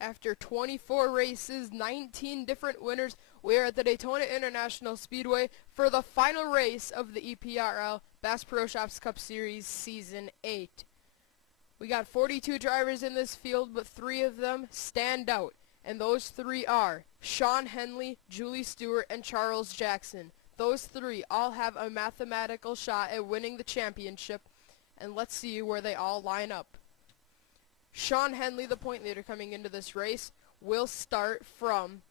After 24 races, 19 different winners, we are at the Daytona International Speedway for the final race of the EPRL Bass Pro Shops Cup Series Season 8. We got 42 drivers in this field, but 3 of them stand out, and those 3 are Shawn Henley, Julie Stewart, and Charles Jackson. Those 3 all have a mathematical shot at winning the championship, and let's see where they all line up. Shawn Henley, the point leader coming into this race, will start from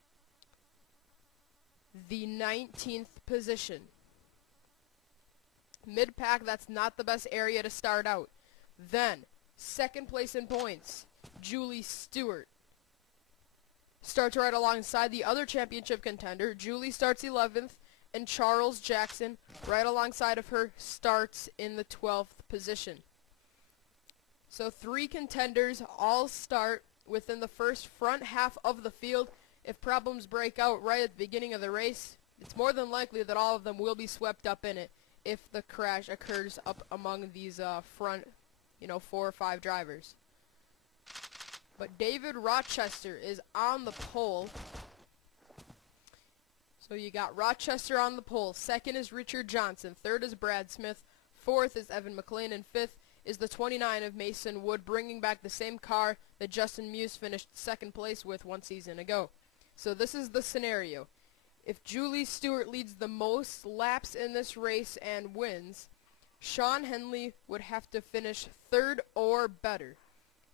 the 19th position. Mid-pack, that's not the best area to start out. Then, second place in points, Julie Stewart starts right alongside the other championship contender. Julie starts 11th, and Charles Jackson, right alongside of her, starts in the 12th position. So 3 contenders all start within the first front half of the field. If problems break out right at the beginning of the race, it's more than likely that all of them will be swept up in it if the crash occurs up among these front, 4 or 5 drivers. But David Rochester is on the pole. So you got Rochester on the pole. Second is Richard Johnson. Third is Brad Smith. Fourth is Evan McLean. And fifth is the 29 of Mason Wood, bringing back the same car that Justin Muse finished second place with 1 season ago. So this is the scenario. If Julie Stewart leads the most laps in this race and wins, Shawn Henley would have to finish 3rd or better,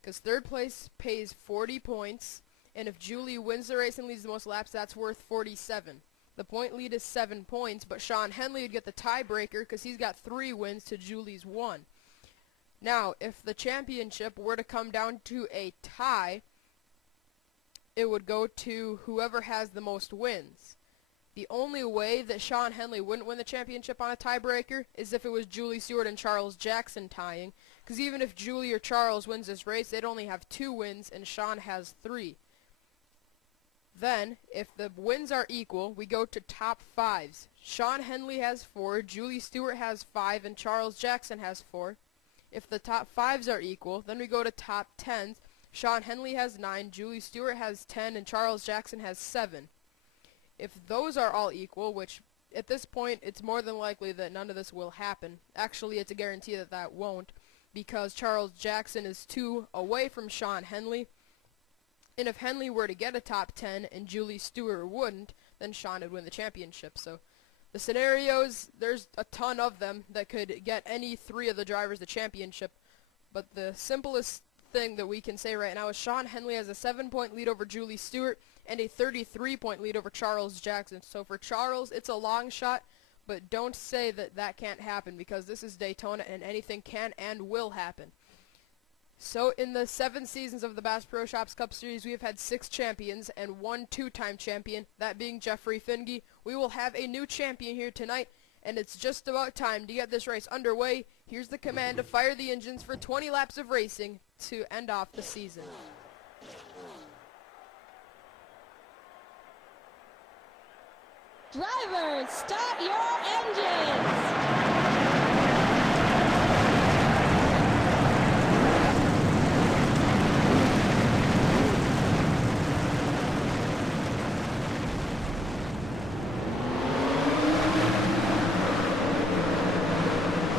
because 3rd place pays 40 points, and if Julie wins the race and leads the most laps, that's worth 47. The point lead is 7 points, but Shawn Henley would get the tiebreaker because he's got 3 wins to Julie's 1. Now, if the championship were to come down to a tie, it would go to whoever has the most wins. The only way that Shawn Henley wouldn't win the championship on a tiebreaker is if it was Julie Stewart and Charles Jackson tying, because even if Julie or Charles wins this race, they'd only have 2 wins and Shawn has 3. Then, if the wins are equal, we go to top 5s. Shawn Henley has 4, Julie Stewart has 5, and Charles Jackson has 4. If the top 5s are equal, then we go to top 10s. Shawn Henley has 9, Julie Stewart has 10, and Charles Jackson has 7. If those are all equal, which at this point it's more than likely that none of this will happen. Actually, it's a guarantee that that won't, because Charles Jackson is 2 away from Shawn Henley. And if Henley were to get a top 10 and Julie Stewart wouldn't, then Shawn would win the championship. So the scenarios, there's a ton of them that could get any 3 of the drivers the championship. But the simplest thing that we can say right now is Shawn Henley has a 7-point lead over Julie Stewart and a 33-point lead over Charles Jackson. So for Charles, it's a long shot, but don't say that that can't happen, because this is Daytona and anything can and will happen. So in the 7 seasons of the Bass Pro Shops Cup Series, we have had 6 champions and 1 2-time champion, that being Jeffrey Finge. We will have a new champion here tonight, and it's just about time to get this race underway. Here's the command to fire the engines for 20 laps of racing to end off the season. Drivers, start your engines!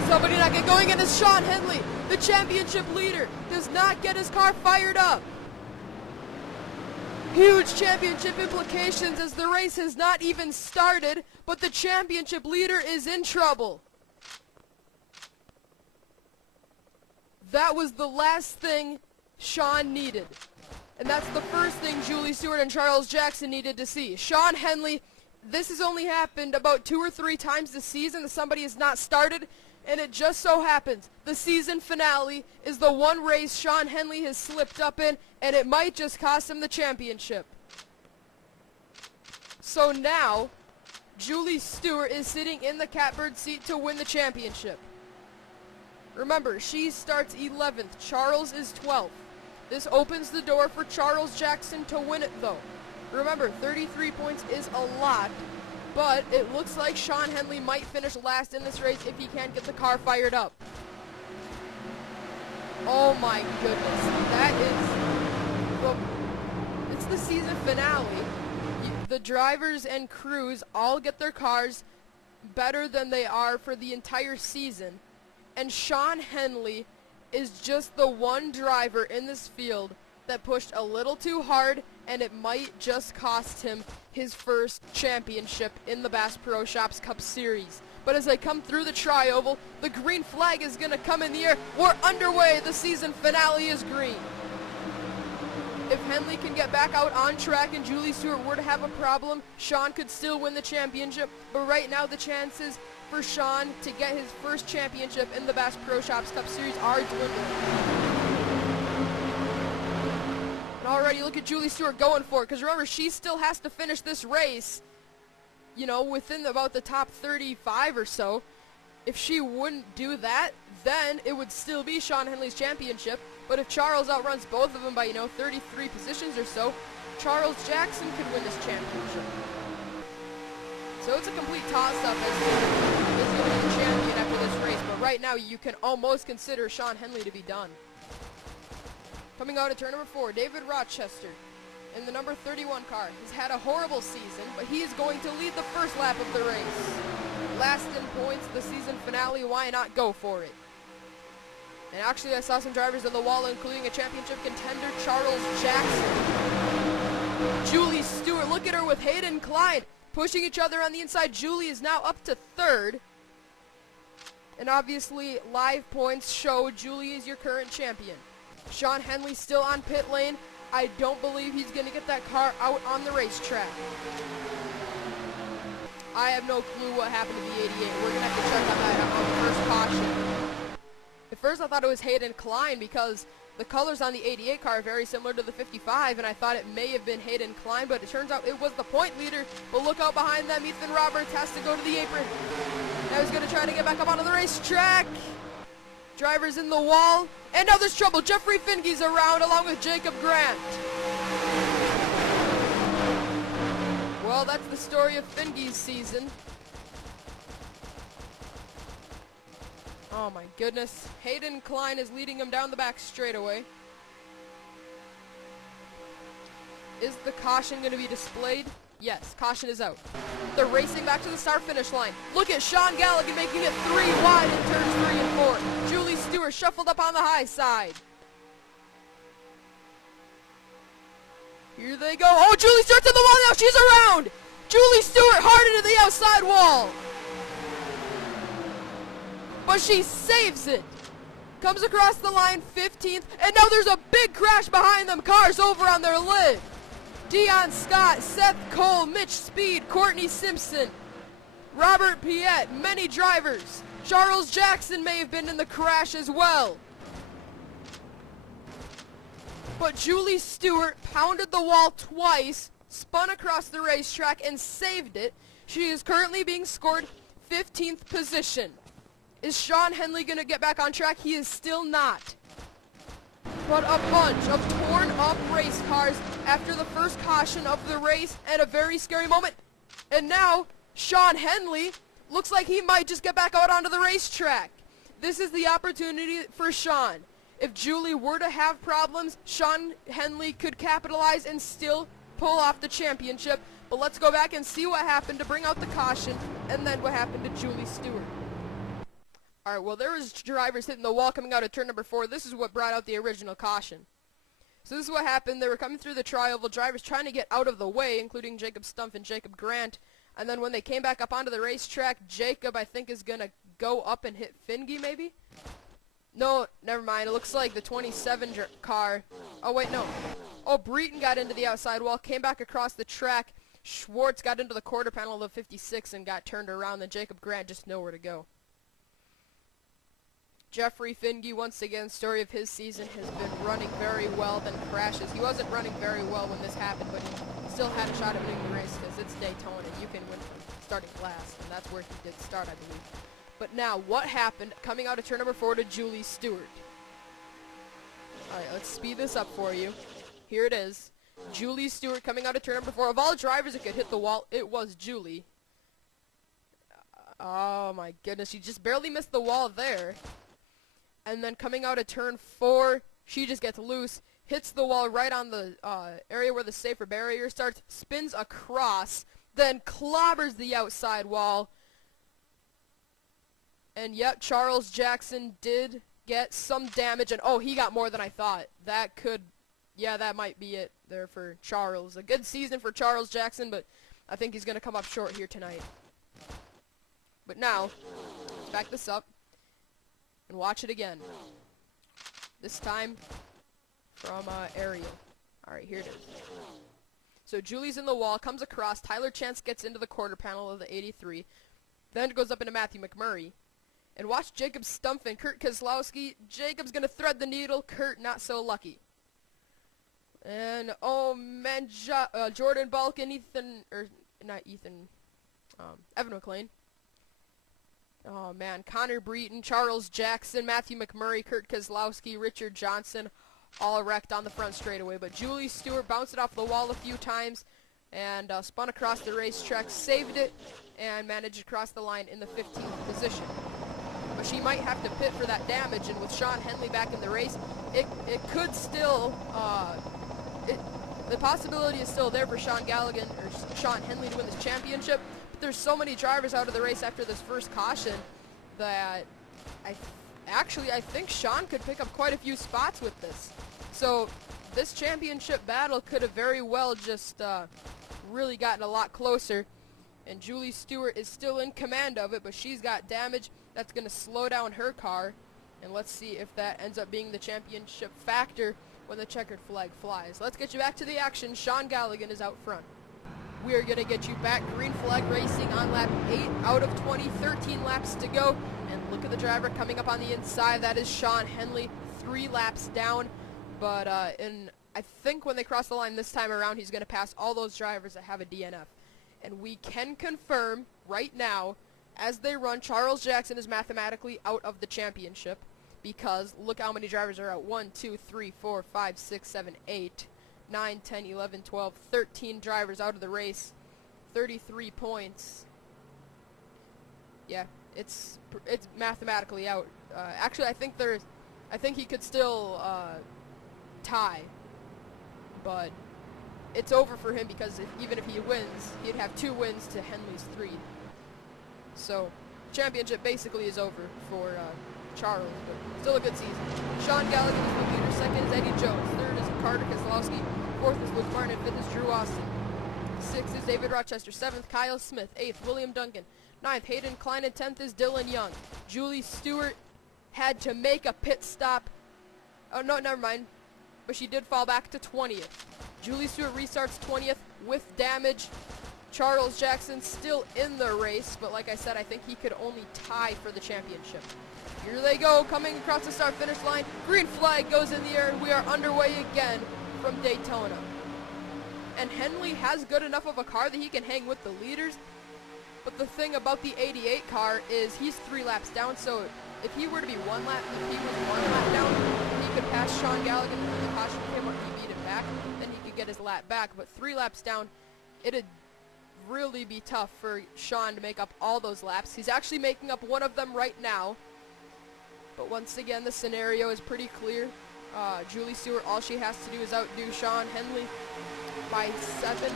Somebody not get going, and it's Shawn Henley, the championship leader, does not get his car fired up. Huge championship implications as the race has not even started, but the championship leader is in trouble. That was the last thing Shawn needed. And that's the first thing Julie Stewart and Charles Jackson needed to see. Shawn Henley, this has only happened about 2 or 3 times this season that somebody has not started, and it just so happens the season finale is the one race Shawn Henley has slipped up in, and it might just cost him the championship. So now, Julie Stewart is sitting in the catbird seat to win the championship. Remember, she starts 11th. Charles is 12th. This opens the door for Charles Jackson to win it, though. Remember, 33 points is a lot, but it looks like Shawn Henley might finish last in this race if he can't get the car fired up. Oh my goodness, that is the the season finale, the drivers and crews all get their cars better than they are for the entire season. And Shawn Henley is just the one driver in this field that pushed a little too hard, and it might just cost him his first championship in the Bass Pro Shops Cup Series. But as they come through the tri-oval, the green flag is going to come in the air. We're underway. The season finale is green. If Henley can get back out on track and Julie Stewart were to have a problem, Shawn could still win the championship. But right now, the chances for Shawn to get his first championship in the Bass Pro Shops Cup Series are dwindling. And already look at Julie Stewart going for it, because remember, she still has to finish this race, you know, within about the top 35 or so. If she wouldn't do that, then it would still be Shawn Henley's championship. But if Charles outruns both of them by, 33 positions or so, Charles Jackson could win this championship. So it's a complete toss-up as to who's going to be the champion after this race. But right now, you can almost consider Shawn Henley to be done. Coming out of turn number 4, David Rochester in the number 31 car. He's had a horrible season, but he is going to lead the first lap of the race. Last in points, the season finale, why not go for it? And actually, I saw some drivers on the wall, including a championship contender, Charles Jackson. Julie Stewart, look at her with Hayden Klein pushing each other on the inside. Julie is now up to 3rd. And obviously, live points show Julie is your current champion. Shawn Henley still on pit lane. I don't believe he's going to get that car out on the racetrack. I have no clue what happened to the 88. We're going to have to check on that on the first caution. At first I thought it was Hayden Klein because the colors on the 88 car are very similar to the 55, and I thought it may have been Hayden Klein, but it turns out it was the point leader. But look out behind them, Ethan Roberts has to go to the apron. Now he's going to try to get back up onto the racetrack. Drivers in the wall, and now there's trouble. Jeffrey Finge's around along with Jacob Grant. Well, that's the story of Finge's season. Oh my goodness. Hayden Klein is leading him down the back straightaway. Is the caution going to be displayed? Yes, caution is out. They're racing back to the start-finish line. Look at Sean Galligan making it 3 wide in turns 3 and 4. Julie Stewart shuffled up on the high side. Here they go. Oh, Julie Stewart's on the wall now. She's around. Julie Stewart hard into the outside wall. But she saves it. Comes across the line 15th. And now there's a big crash behind them. Cars over on their lid. Dion Scott, Seth Cole, Mitch Speed, Courtney Simpson, Robert Piet, many drivers. Charles Jackson may have been in the crash as well. But Julie Stewart pounded the wall twice, spun across the racetrack, and saved it. She is currently being scored 15th position. Is Shawn Henley going to get back on track? He is still not. But a bunch of torn up race cars after the first caution of the race, and a very scary moment. And now Shawn Henley looks like he might just get back out onto the racetrack. This is the opportunity for Shawn. If Julie were to have problems, Shawn Henley could capitalize and still pull off the championship. But let's go back and see what happened to bring out the caution, and then what happened to Julie Stewart. All right, well, there was drivers hitting the wall coming out of turn number 4. This is what brought out the original caution. So this is what happened. They were coming through the tri-oval, drivers trying to get out of the way, including Jacob Stumpf and Jacob Grant. And then when they came back up onto the racetrack, Jacob, I think, is going to go up and hit Finge, maybe? No, never mind. It looks like the 27 car. Oh, wait, no. Oh, Breton got into the outside wall, came back across the track. Schwartz got into the quarter panel of the 56 and got turned around. Then Jacob Grant just nowhere to go. Jeffrey Finge, once again, story of his season, has been running very well, then crashes. He wasn't running very well when this happened, but he still had a shot at winning the race because it's Daytona. You can win from starting last, and that's where he did start, I believe. But now, what happened coming out of turn number 4 to Julie Stewart? All right, let's speed this up for you. Here it is. Julie Stewart coming out of turn number 4. Of all drivers that could hit the wall, it was Julie. Oh, my goodness. She just barely missed the wall there. And then coming out of turn 4, she just gets loose, hits the wall right on the area where the safer barrier starts, spins across, then clobbers the outside wall. And yep, Charles Jackson did get some damage, and oh, he got more than I thought. That might be it there for Charles. A good season for Charles Jackson, but I think he's going to come up short here tonight. But now, back this up and watch it again. This time from aerial. Alright, here it is. So Julie's in the wall, comes across, Tyler Chance gets into the quarter panel of the 83, then it goes up into Matthew McMurray. And watch Jacob Stumpf and Kurt Keselowski. Jacob's going to thread the needle, Kurt not so lucky. And, oh man, Jordan Bulk and Evan McLean. Oh man, Connor Breton, Charles Jackson, Matthew McMurray, Kurt Keselowski, Richard Johnson, all wrecked on the front straightaway. But Julie Stewart bounced it off the wall a few times and spun across the racetrack, saved it, and managed to cross the line in the 15th position. But she might have to pit for that damage, and with Shawn Henley back in the race, it could still, the possibility is still there for Shawn Henley to win this championship. But there's so many drivers out of the race after this first caution that I think Shawn could pick up quite a few spots with this. So this championship battle could have very well just really gotten a lot closer. And Julie Stewart is still in command of it, but she's got damage that's going to slow down her car. And let's see if that ends up being the championship factor when the checkered flag flies. Let's get you back to the action. Sean Galligan is out front. We are going to get you back. Green flag racing on lap 8 out of 20, 13 laps to go. And look at the driver coming up on the inside. That is Shawn Henley, 3 laps down. But I think when they cross the line this time around, he's going to pass all those drivers that have a DNF. And we can confirm right now, as they run, Charles Jackson is mathematically out of the championship. Because look how many drivers are out. 1, 2, 3, 4, 5, 6, 7, 8, 9, 10, 11, 12, 13 drivers out of the race. 33 points. Yeah, it's mathematically out. Actually, I think he could still tie. But it's over for him because even if he wins, he'd have 2 wins to Henley's 3. So, championship basically is over for Charles, but still a good season. Sean Galligan is the leader. Second is Eddie Jones. Third is Kurt Keselowski. Fourth is Luke Martin. Fifth is Drew Austin. Sixth is David Rochester. Seventh, Kyle Smith. Eighth, William Duncan. Ninth, Hayden Klein. And 10th is Dylan Young. Julie Stewart had to make a pit stop. Oh, no, never mind. But she did fall back to 20th. Julie Stewart restarts 20th with damage. Charles Jackson still in the race, but like I said, I think he could only tie for the championship. Here they go, coming across the start-finish line. Green flag goes in the air, and we are underway again from Daytona. And Henley has good enough of a car that he can hang with the leaders, but the thing about the 88 car is he's 3 laps down, so if he were to be if he was 1 lap down, he could pass Sean Galligan, and the caution came up, he beat him back, then he could get his lap back. But 3 laps down, it'd really be tough for Sean to make up all those laps. He's actually making up one of them right now. But once again, the scenario is pretty clear. Julie Stewart, all she has to do is outdo Shawn Henley by 8 positions.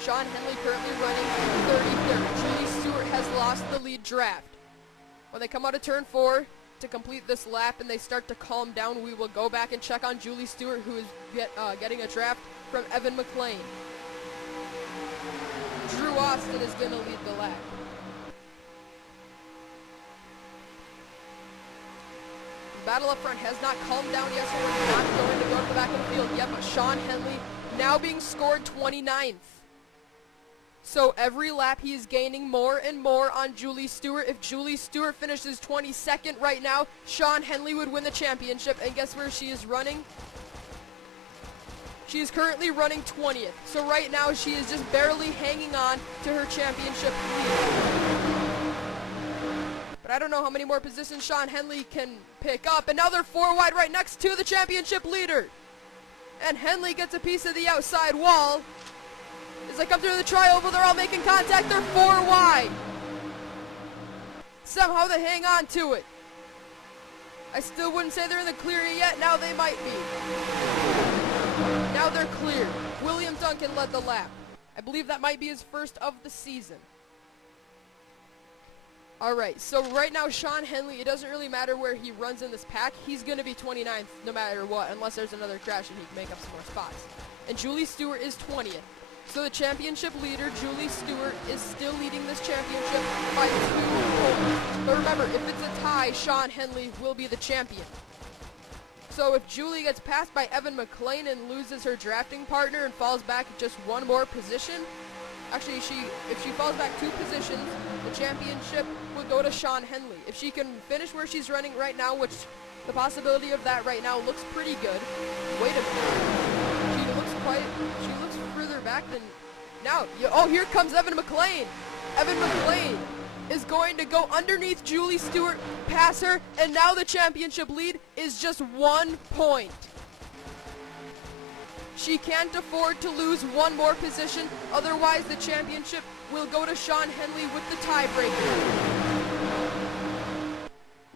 Shawn Henley currently running 33rd. Julie Stewart has lost the lead draft. When they come out of turn 4 to complete this lap and they start to calm down, we will go back and check on Julie Stewart, who is getting a draft from Evan McLean. Drew Austin is going to lead the lap. The battle up front has not calmed down yet, so we're not going to go to the back of the field yet, but Shawn Henley now being scored 29th. So every lap he is gaining more and more on Julie Stewart. If Julie Stewart finishes 22nd right now, Shawn Henley would win the championship. And guess where she is running? She is currently running 20th. So right now she is just barely hanging on to her championship lead. But I don't know how many more positions Shawn Henley can pick up. And now they're 4 wide right next to the championship leader. And Henley gets a piece of the outside wall. As they come through the tri-oval, they're all making contact. They're 4 wide. Somehow they hang on to it. I still wouldn't say they're in the clear yet. Now they might be. Now they're clear. William Duncan led the lap. I believe that might be his first of the season. Alright, so right now Shawn Henley, it doesn't really matter where he runs in this pack. He's going to be 29th no matter what, unless there's another crash and he can make up some more spots. And Julie Stewart is 20th. So the championship leader, Julie Stewart, is still leading this championship by 2 points. But remember, if it's a tie, Shawn Henley will be the champion. So if Julie gets passed by Evan McLean and loses her drafting partner and falls back just one more position, actually, if she falls back 2 positions, the championship will go to Shawn Henley. If she can finish where she's running right now, which the possibility of that right now looks pretty good. Wait a minute. She looks further back than now. Oh, here comes Evan McLean. Evan McLean is going to go underneath Julie Stewart, pass her, and now the championship lead is just 1 point. She can't afford to lose one more position, otherwise the championship will go to Shawn Henley with the tiebreaker.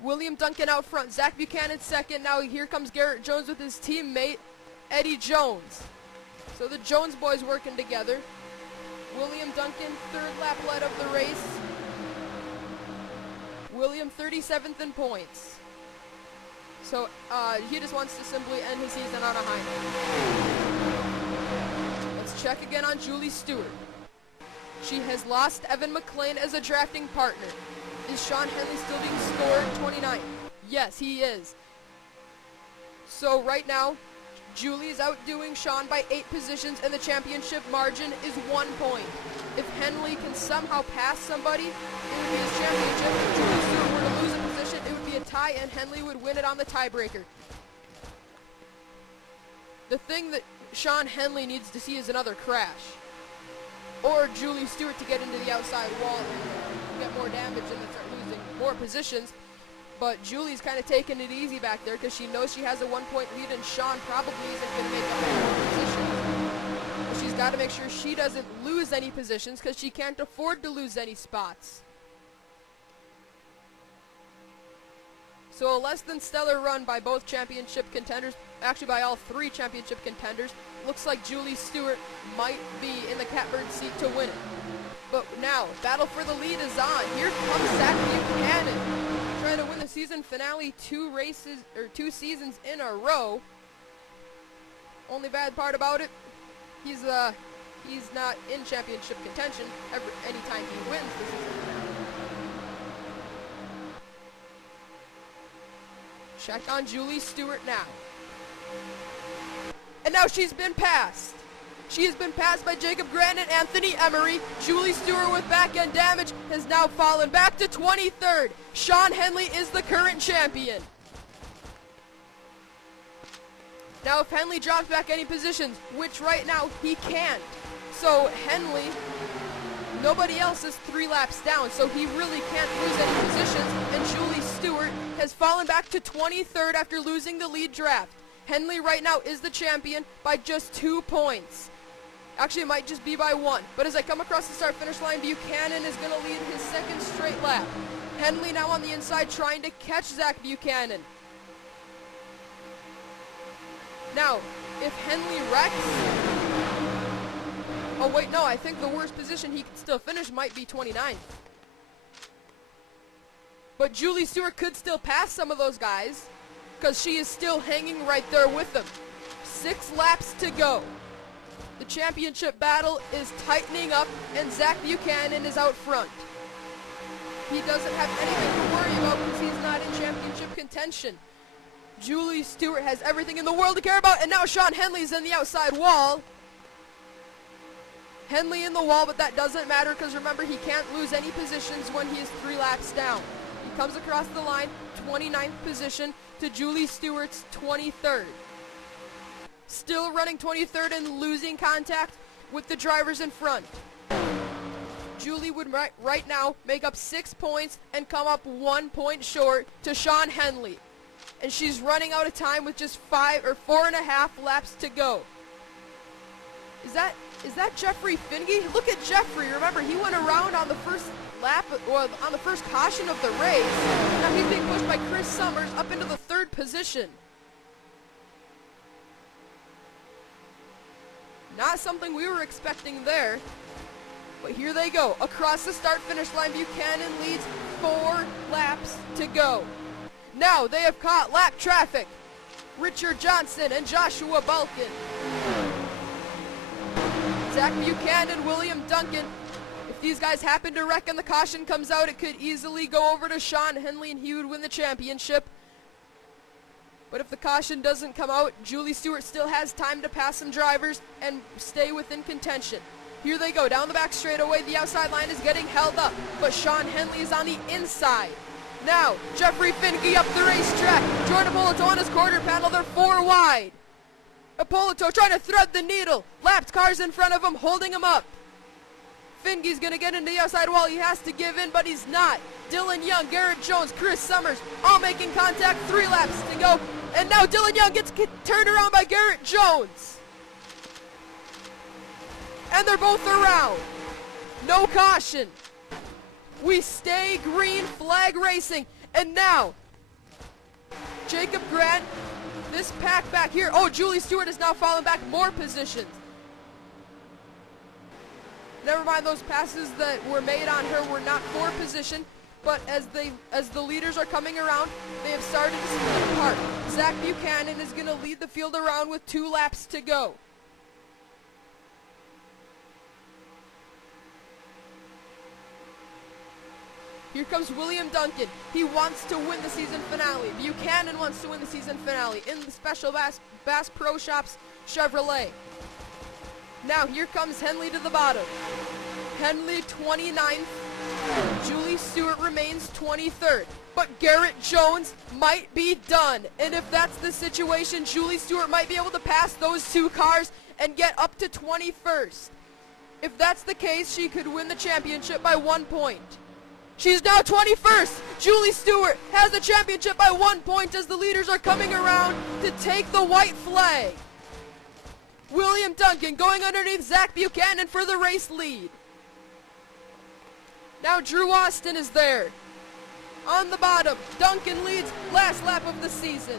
William Duncan out front, Zach Buchanan second. Now here comes Garrett Jones with his teammate, Eddie Jones. So the Jones boys working together. William Duncan, 3rd lap lead of the race. William 37th in points. So he just wants to simply end his season on a high note. Let's check again on Julie Stewart. She has lost Evan McLean as a drafting partner. Is Shawn Henley still being scored 29th? Yes, he is. So right now, Julie is outdoing Shawn by 8 positions, and the championship margin is 1 point. If Henley can somehow pass somebody, it would be his championship. If Julie Stewart were to lose a position, it would be a tie, and Henley would win it on the tiebreaker. The thing that Shawn Henley needs to see is another crash, or Julie Stewart to get into the outside wall and get more damage and then start losing more positions. But Julie's kind of taking it easy back there because she knows she has a 1 point lead, and Shawn probably isn't going to make up any more positions. But she's got to make sure she doesn't lose any positions because she can't afford to lose any spots. So a less than stellar run by both championship contenders, actually by all 3 championship contenders. Looks like Julie Stewart might be in the catbird seat to win it. But now, battle for the lead is on. Here comes Zach Buchanan, trying to win the season finale 2 seasons in a row. Only bad part about it, he's not in championship contention anytime he wins the season finale. Check on Julie Stewart now. And now she's been passed. She has been passed by Jacob Grant and Anthony Emery. Julie Stewart with back-end damage has now fallen back to 23rd. Shawn Henley is the current champion. Now if Henley drops back any positions, which right now he can't. So Henley, nobody else is 3 laps down, so he really can't lose any positions. And Julie Stewart has fallen back to 23rd after losing the lead draft. Henley right now is the champion by just 2 points. Actually, it might just be by 1. But as I come across the start-finish line, Buchanan is going to lead his 2nd straight lap. Henley now on the inside trying to catch Zach Buchanan. Now, if Henley wrecks... Oh, wait, no, I think the worst position he could still finish might be 29th. But Julie Stewart could still pass some of those guys, because she is still hanging right there with them. 6 laps to go. The championship battle is tightening up, and Zach Buchanan is out front. He doesn't have anything to worry about because he's not in championship contention. Julie Stewart has everything in the world to care about, and now Shawn Henley's in the outside wall. Henley in the wall, but that doesn't matter because remember, he can't lose any positions when he is 3 laps down. He comes across the line, 29th position to Julie Stewart's 23rd. Still running 23rd and losing contact with the drivers in front. Julie would right now make up 6 points and come up 1 point short to Shawn Henley. And she's running out of time with just 4.5 laps to go. Is that Jeffrey Finge? Look at Jeffrey. Remember, he went around on the first lap, or on the first caution of the race. Now he's being pushed by Chris Summers up into the 3rd position. Not something we were expecting there. But here they go. Across the start-finish line, Buchanan leads 4 laps to go. Now they have caught lap traffic. Richard Johnson and Joshua Balkin. Zach Buchanan, William Duncan. If these guys happen to wreck and the caution comes out, it could easily go over to Shawn Henley and he would win the championship. But if the caution doesn't come out, Julie Stewart still has time to pass some drivers and stay within contention. Here they go, down the back straightaway. The outside line is getting held up, but Shawn Henley is on the inside. Now, Jeffrey Finke up the racetrack. Jordan Ippolito on his quarter panel, they're 4 wide. Ippolito trying to thread the needle. Lapped cars in front of him, holding him up. Finke's gonna get into the outside wall. He has to give in, but he's not. Dylan Young, Garrett Jones, Chris Summers, all making contact. 3 laps to go. And now Dylan Young gets turned around by Garrett Jones. And they're both around. No caution. We stay green, flag racing. And now, Jacob Grant, this pack back here. Oh, Julie Stewart is now falling back more positions. Never mind, those passes that were made on her were not for position. But as the leaders are coming around, they have started to split apart. Zach Buchanan is going to lead the field around with 2 laps to go. Here comes William Duncan. He wants to win the season finale. Buchanan wants to win the season finale in the Special Bass Pro Shops Chevrolet. Now here comes Henley to the bottom. Henley 29th. Julie Stewart remains 23rd. But Garrett Jones might be done. And if that's the situation, Julie Stewart might be able to pass those 2 cars and get up to 21st. If that's the case, she could win the championship by 1 point. She's now 21st. Julie Stewart has the championship by 1 point as the leaders are coming around to take the white flag. William Duncan going underneath Zach Buchanan for the race lead. Now Drew Austin is there. On the bottom, Duncan leads last lap of the season.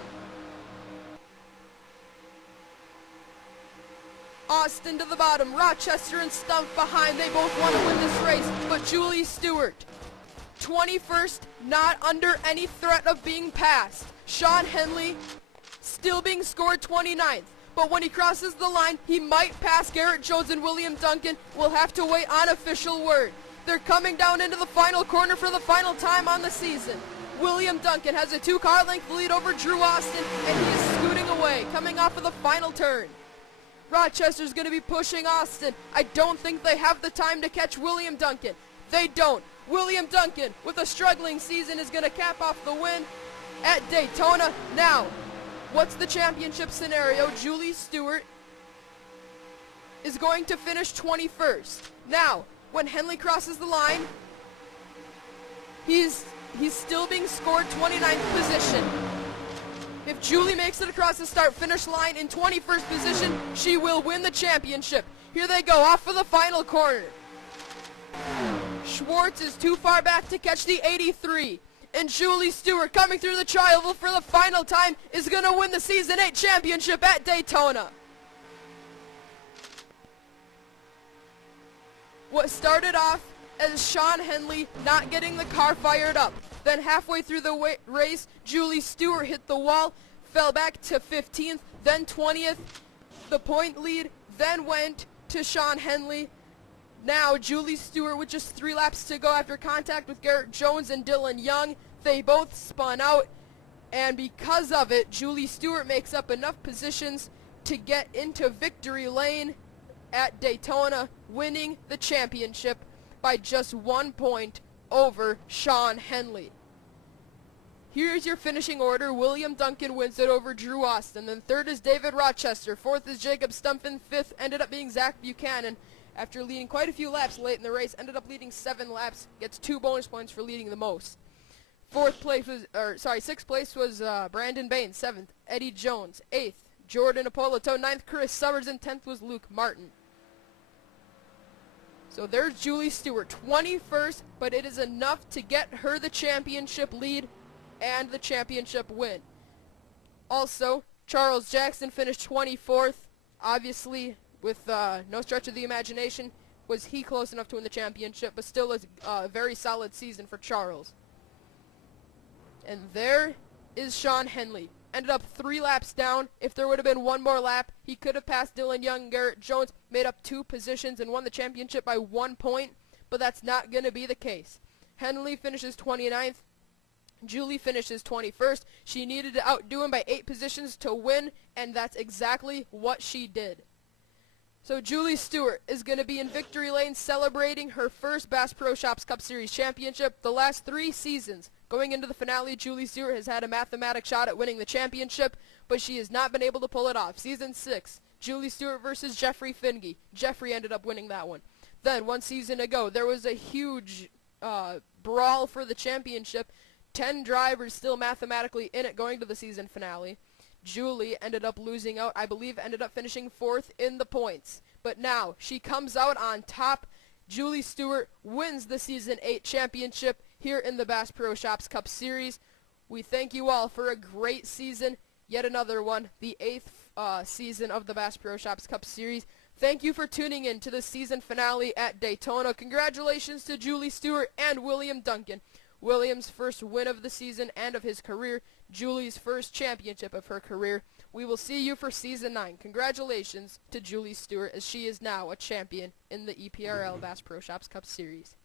Austin to the bottom, Rochester and Stump behind. They both want to win this race, but Julie Stewart, 21st, not under any threat of being passed. Shawn Henley still being scored 29th. But when he crosses the line, he might pass Garrett Jones and William Duncan. We'll have to wait on official word. They're coming down into the final corner for the final time on the season. William Duncan has a 2-car length lead over Drew Austin, and he is scooting away, coming off of the final turn. Rochester's going to be pushing Austin. I don't think they have the time to catch William Duncan. They don't. William Duncan, with a struggling season, is going to cap off the win at Daytona. Now, what's the championship scenario? Julie Stewart is going to finish 21st. Now, when Henley crosses the line, he's still being scored 29th position. If Julie makes it across the start-finish line in 21st position, she will win the championship. Here they go, off for the final corner. Schwartz is too far back to catch the 83. And Julie Stewart, coming through the tri-oval for the final time, is going to win the Season 8 championship at Daytona. What started off as Shawn Henley not getting the car fired up. Then halfway through the race, Julie Stewart hit the wall, fell back to 15th, then 20th. The point lead then went to Shawn Henley. Now Julie Stewart with just 3 laps to go after contact with Garrett Jones and Dylan Young. They both spun out, and because of it, Julie Stewart makes up enough positions to get into victory lane at Daytona, winning the championship by just 1 point over Shawn Henley. Here's your finishing order. William Duncan wins it over Drew Austin. Then 3rd is David Rochester. 4th is Jacob Stumpfen. 5th ended up being Zach Buchanan. After leading quite a few laps late in the race, ended up leading 7 laps, gets 2 bonus points for leading the most. 6th place was Brandon Bain. 7th, Eddie Jones. 8th, Jordan Ippolito. 9th, Chris Summers. And 10th was Luke Martin. So there's Julie Stewart, 21st, but it is enough to get her the championship lead and the championship win. Also, Charles Jackson finished 24th. Obviously, with no stretch of the imagination, was he close enough to win the championship, but still a very solid season for Charles. And there is Shawn Henley. Ended up 3 laps down. If there would have been one more lap, he could have passed Dylan Young and Garrett Jones, made up 2 positions, and won the championship by 1 point, but that's not going to be the case. Henley finishes 29th. Julie finishes 21st. She needed to outdo him by 8 positions to win, and that's exactly what she did. So Julie Stewart is going to be in victory lane celebrating her first Bass Pro Shops Cup Series championship. The last 3 seasons, going into the finale, Julie Stewart has had a mathematic shot at winning the championship, but she has not been able to pull it off. Season 6, Julie Stewart versus Jeffrey Finge. Jeffrey ended up winning that one. Then, 1 season ago, there was a huge brawl for the championship. 10 drivers still mathematically in it going to the season finale. Julie ended up losing out, I believe ended up finishing 4th in the points. But now, she comes out on top. Julie Stewart wins the Season 8 championship here in the Bass Pro Shops Cup Series. We thank you all for a great season. Yet another one, the 8th season of the Bass Pro Shops Cup Series. Thank you for tuning in to the season finale at Daytona. Congratulations to Julie Stewart and William Duncan. William's first win of the season and of his career. Julie's first championship of her career. We will see you for Season 9. Congratulations to Julie Stewart, as she is now a champion in the EPRL Bass Pro Shops Cup Series.